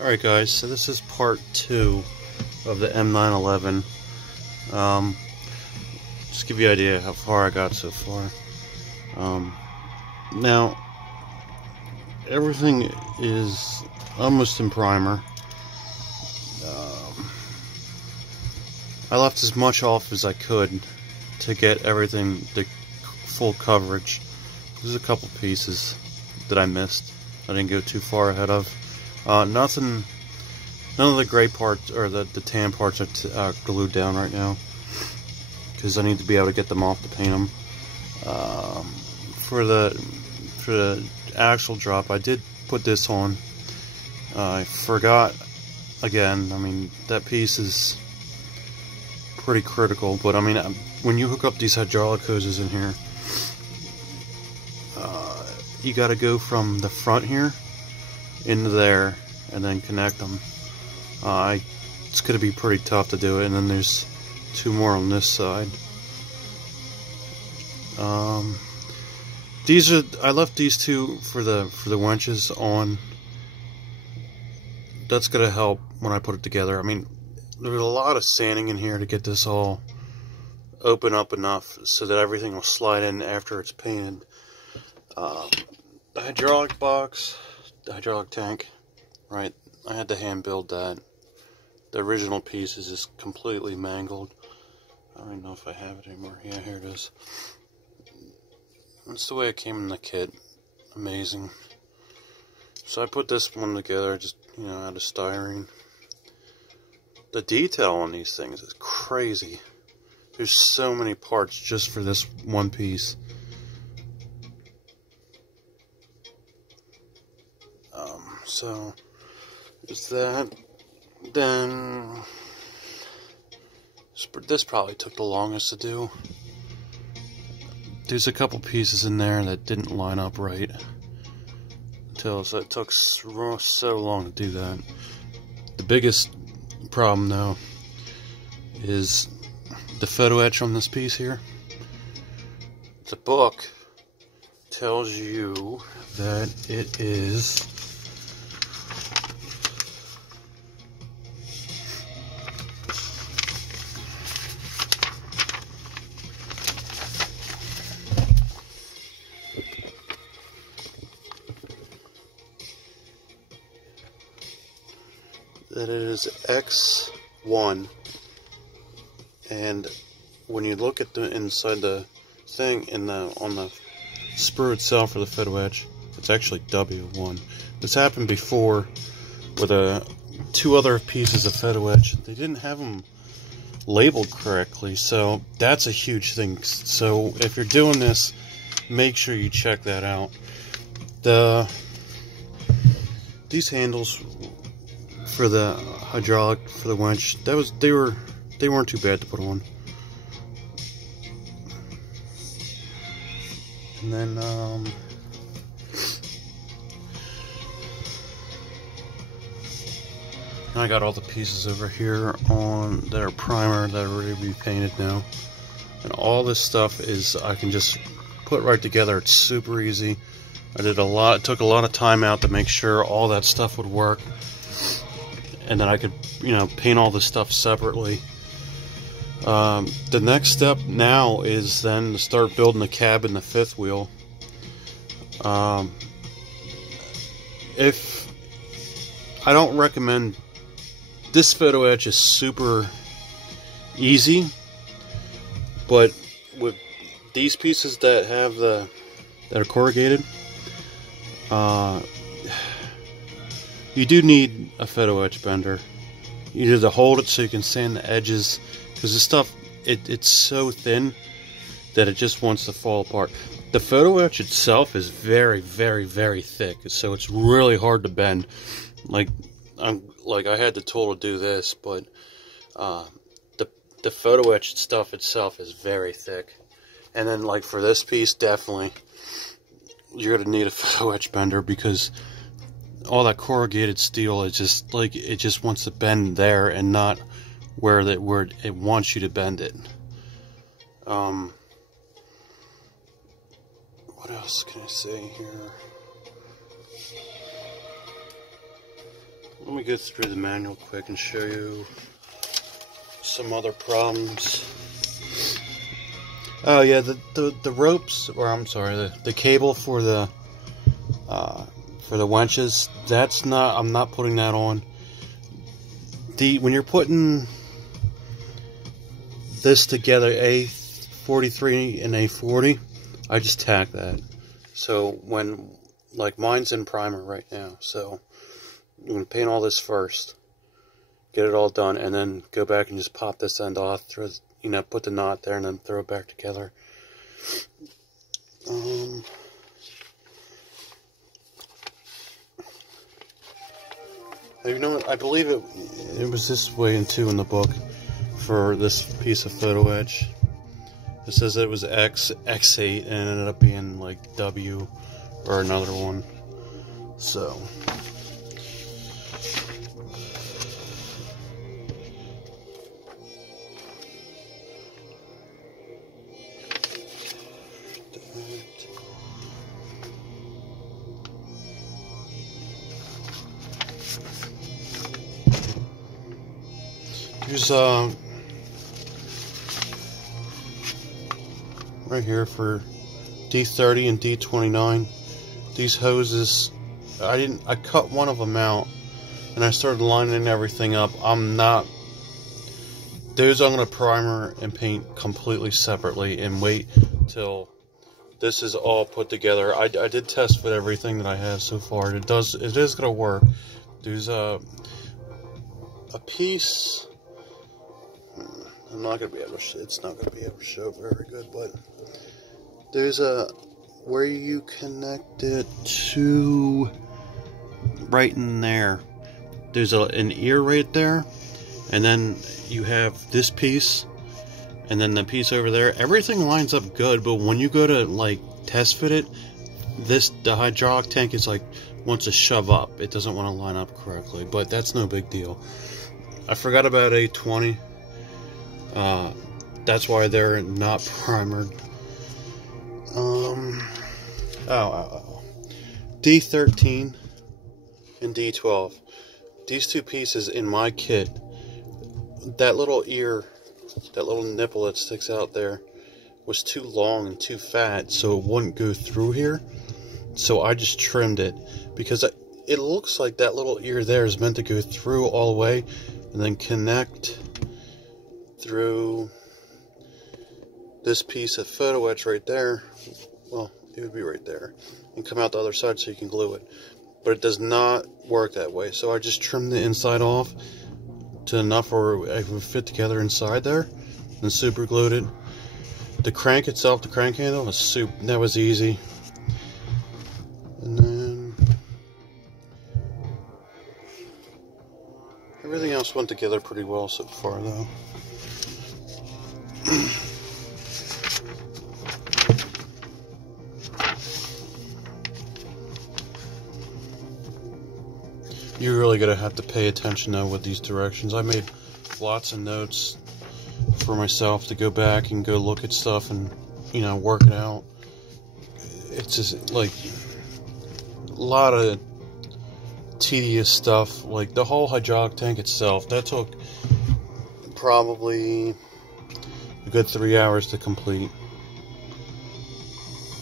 Alright guys, so this is part 2 of the M911. Just give you an idea how far I got so far. Now, everything is almost in primer. I left as much off as I could to get everything the full coverage. There's a couple pieces that I missed. I didn't go too far ahead of. None of the gray parts or the tan parts are glued down right now because I need to be able to get them off to paint them. For the axle drop, I did put this on. I forgot again. I mean, that piece is pretty critical, but I mean, when you hook up these hydraulic hoses in here, you got to go from the front here into there and then connect them. It's going to be pretty tough to do it, and then there's two more on this side. I left these two for the winches on. That's going to help when I put it together. I mean, there's a lot of sanding in here to get this all open up enough so that everything will slide in after it's painted. The hydraulic box, the hydraulic tank, right, I had to hand build that. The original piece is just completely mangled. I don't even know if I have it anymore. Yeah, here it is. That's the way it came in the kit. Amazing. So I put this one together, just, you know, out of styrene. The detail on these things is crazy. There's so many parts just for this one piece. So there's that. Then this probably took the longest to do. There's a couple pieces in there that didn't line up right. So it took so long to do that. The biggest problem though is the photo etch on this piece here. The book tells you that it is X1, and when you look at the inside the thing on the sprue itself for the photo etch, it's actually W1. This happened before with two other pieces of photo etch. They didn't have them labeled correctly, so that's a huge thing. So if you're doing this, make sure you check that out. These handles for the hydraulic, for the winch, they weren't too bad to put on. And then I got all the pieces over here on that are primer that are ready to be painted now. And all this stuff is I can just put right together. It's super easy. I did it took a lot of time out to make sure all that stuff would work. And then I could, you know, paint all this stuff separately. The next step now is then to start building the cab and the fifth wheel. If I don't recommend this photo etch is super easy, but with these pieces that have that are corrugated, you do need a photo etch bender. You need to hold it so you can sand the edges, because this stuff, it's so thin that it just wants to fall apart. The photo etch itself is very, very, very thick, so it's really hard to bend. Like I had the tool to do this, but the photo etch stuff itself is very thick. And then like for this piece, definitely you're gonna need a photo etch bender, because all that corrugated steel is just like, it just wants to bend there and not where it wants you to bend it. What else can I say here? Let me go through the manual quick and show you some other problems. Oh yeah, the ropes, or I'm sorry, the cable for the winches, that's not, I'm not putting that on. When you're putting this together, A43 and A40, I just tack that. So when, like mine's in primer right now, so I'm going to paint all this first, get it all done, and then go back and just pop this end off, throw, you know, put the knot there and then throw it back together. You know what, I believe it was this way too in the book for this piece of photo etch. It says that it was X8 and it ended up being like W or another one. So here's right here for D30 and D29. These hoses, I cut one of them out and I started lining everything up. Those I'm going to primer and paint completely separately and wait till this is all put together. I did test with everything that I have so far. It is going to work. There's a piece, I'm not going to be able to, it's not going to be able to show very good, but there's where you connect it to right in there. There's an ear right there, and then you have this piece, and then the piece over there. Everything lines up good, but when you go to like test fit it, the hydraulic tank is like wants to shove up. It doesn't want to line up correctly, but that's no big deal. I forgot about A20. That's why they're not primered. D13 and D12. These two pieces in my kit, that little ear, that little nipple that sticks out there, was too long and too fat, so it wouldn't go through here. So I just trimmed it, because it looks like that little ear there is meant to go through all the way and then connect through this piece of photo etch right there. Well, it would be right there, and come out the other side so you can glue it. But it does not work that way, so I just trimmed the inside off to enough where it would fit together inside there, and super glued it. The crank itself, the crank handle, that was easy. And then everything else went together pretty well so far, though. You're really gonna have to pay attention though with these directions. I made lots of notes for myself to go back and go look at stuff and, you know, work it out. It's just like a lot of tedious stuff. Like the whole hydraulic tank itself, that took probably a good 3 hours to complete.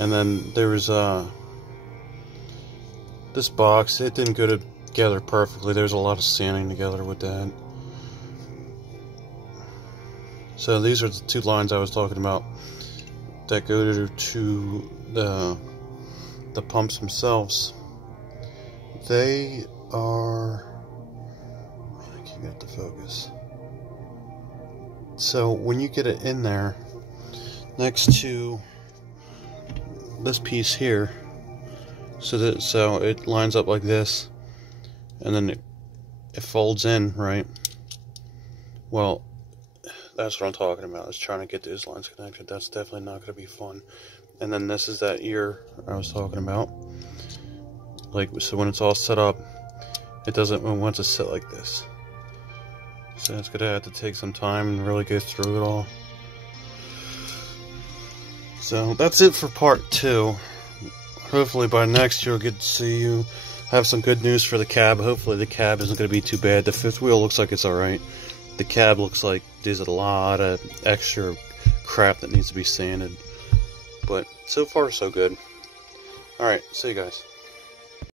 And then there was this box, it didn't go together perfectly. There's a lot of sanding together with that. So these are the two lines I was talking about that go to the pumps themselves. They are, I can't get the focus. So when you get it in there, next to this piece here, so it lines up like this, and then it folds in, right? Well, that's what I'm talking about, is trying to get those lines connected. That's definitely not going to be fun. And then this is that ear I was talking about. Like, so when it's all set up, it wants to sit like this. So it's going to have to take some time and really go through it all. So that's it for part 2. Hopefully by next you'll get to see I have some good news for the cab. Hopefully the cab isn't going to be too bad. The fifth wheel looks like it's alright. The cab looks like there's a lot of extra crap that needs to be sanded. But so far so good. Alright, see you guys.